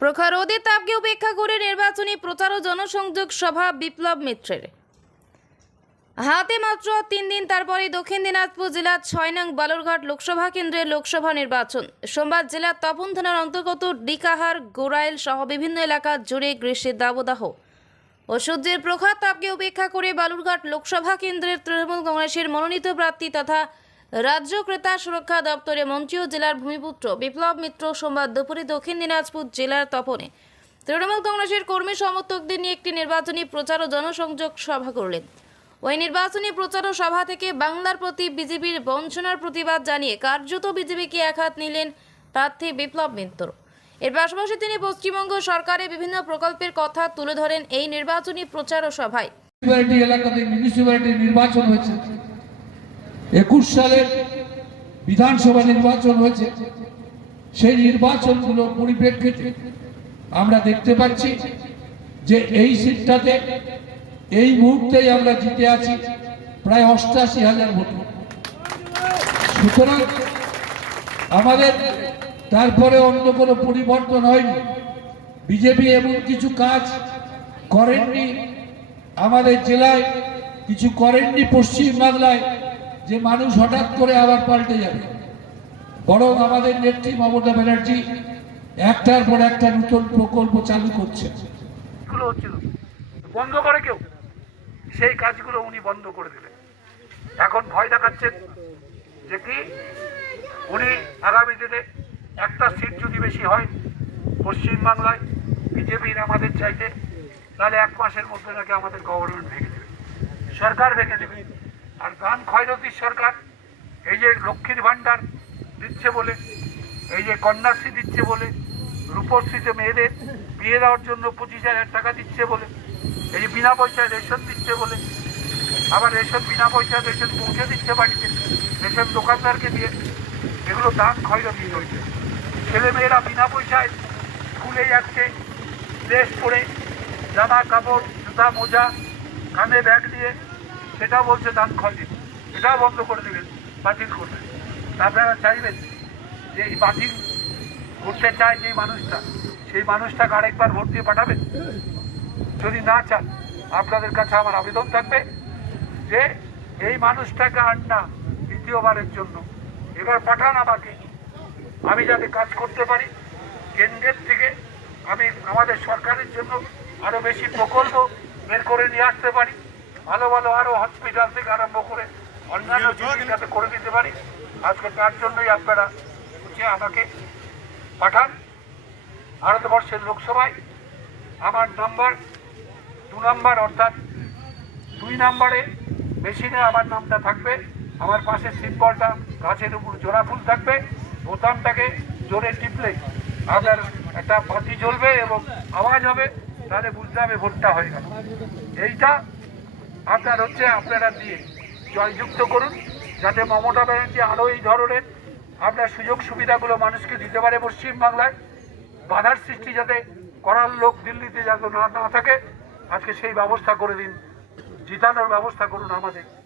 প্রখর রোদের তাপকে উপেক্ষা করে নির্বাচনী প্রচার ও জনসংযোগ সভা বিপ্লব মিত্রের। হাতে মাত্র তিন দিন তারপরে দক্ষিণ দিনাজপুর জেলার ছয় নং বালুরঘাট লোকসভা কেন্দ্রের লোকসভা নির্বাচন। সোমবার জেলার তপন থানার অন্তর্গত ডিকাহার গোরাইল সহ বিভিন্ন এলাকা জুড়ে গ্রীষ্মের দাবদাহ। ও সূর্যের প্রখর তাপকে উপেক্ষা করে বালুরঘাট লোকসভা কেন্দ্রের তৃণমূল কংগ্রেসের মনোনীত প্রার্থী তথা রাজ্য ক্রেতা সুরক্ষা দপ্তরে মন্ত্রী ও জেলার ভূমিপুত্র বিপ্লব মিত্র সোমবার দুপুরে দক্ষিণ দিনাজপুর জেলার তপনে তৃণমূল কংগ্রেসের কর্মী সমর্থকদের নিয়ে একটি নির্বাচনী প্রচার ও জনসংযোগ সভা করলেন। ওই নির্বাচনী প্রচার ও সভা থেকে বাংলার প্রতি বিজেপির বঞ্চনার প্রতিবাদ জানিয়ে কার্যত বিজেপিকে একহাত নিলেন প্রার্থী বিপ্লব মিত্র। এর পাশাপাশি তিনি পশ্চিমবঙ্গ সরকারের বিভিন্ন প্রকল্পের কথা তুলে ধরেন এই নির্বাচনী প্রচার ও সভায়। এলাকাতে নির্বাচন হয়েছে। একুশ সালের বিধানসভা নির্বাচন হয়েছে। সেই নির্বাচনগুলোর পরিপ্রেক্ষিতে আমরা দেখতে পাচ্ছি যে এই সিটটাতে এই মুহূর্তেই আমরা জিতে আছি প্রায় অষ্টাশি হাজার ভোট। সুতরাং আমাদের তারপরে অন্য কোনো পরিবর্তন হয়নি। বিজেপি এমন কিছু কাজ করেননি, আমাদের জেলায় কিছু করেননি পশ্চিম বাংলায় যে মানুষ হঠাৎ করে আবার পাল্টে যাবে, বরং আমাদের নেত্রী মমতা ব্যানার্জি একটার পর একটা নতুন প্রকল্প চালু করছে বন্ধ করে কেউ? সেই কাজগুলো উনি বন্ধ করে দিলেন। এখন ভয় দেখাচ্ছেন যে কি? উনি আগামী দিনে একটা সিট যদি বেশি হয় পশ্চিমবাংলায়, বিজেপির আমাদের চাইতে, তাহলে এক মাসের মধ্যে নাকি আমাদের গভর্নমেন্ট ভেঙে দেবে। সরকার ভেঙে দেবে। আর গান ক্ষয়রতির সরকার, এই যে লক্ষ্মীর ভাণ্ডার দিচ্ছে বলে, এই যে কন্যাশ্রী দিচ্ছে বলে, রূপশ্রীতে মেয়েদের বিয়ে দেওয়ার জন্য পঁচিশ হাজার টাকা দিচ্ছে বলে, এই যে বিনা পয়সায় রেশন দিচ্ছে বলে, আবার রেশন, বিনা পয়সায় রেশন পৌঁছে দিচ্ছে বাড়িতে, রেশন দোকানদারকে দিয়ে, এগুলো দান ক্ষয়রতি হয়েছে ছেলেমেয়েরা বিনা পয়সায় স্কুলে যাচ্ছে ড্রেস পরে, জামা কাপড়, জুতা, মোজা, কানে ব্যাগ দিয়ে সেটা বলছে দান দিন এটাও বন্ধ করে দেবেন, বাতিল করবেন আপনারা চাইবেন যে এই বাতিল করতে চায় যে মানুষটা, সেই মানুষটাকে আরেকবার ভোট দিয়ে পাঠাবেন? যদি না চান, আপনাদের কাছে আমার আবেদন থাকবে যে এই মানুষটাকে আন না, দ্বিতীয়বারের জন্য। এবার পাঠান আমাকে। আমি যাতে কাজ করতে পারি, কেন্দ্রের থেকে আমি আমাদের সরকারের জন্য আরও বেশি প্রকল্প বের করে নিয়ে আসতে পারি। ভালো ভালো আরও হসপিটাল থেকে আরম্ভ করে অন্যান্য জিনিস যাতে করে দিতে পারি। আজকে তার জন্যই আপনারা হচ্ছে আমাকে পাঠান। ভারতবর্ষের লোকসভায় আমার নাম্বার দু নাম্বার অর্থাৎ দুই নাম্বারে মেশিনে আমার নামটা থাকবে। আমার পাশে সিম্বলটা গাছের উপর জোড়া ফুল থাকবে। বোতামটাকে জোরে টিপলে আপনার একটা বাতি জ্বলবে এবং আওয়াজ হবে তাহলে বুঝতে হবে ভোটটা হয়ে গেল। এইটা আপনার হচ্ছে আপনারা দিয়ে জয়যুক্ত করুন, যাতে মমতা ব্যানার্জি আরও এই ধরনের আপনার সুযোগ সুবিধাগুলো মানুষকে দিতে পারে পশ্চিমবাংলায়। বাধার সৃষ্টি যাতে করার লোক দিল্লিতে যাতে না না থাকে, আজকে সেই ব্যবস্থা করে দিন, জিতানোর ব্যবস্থা করুন আমাদের।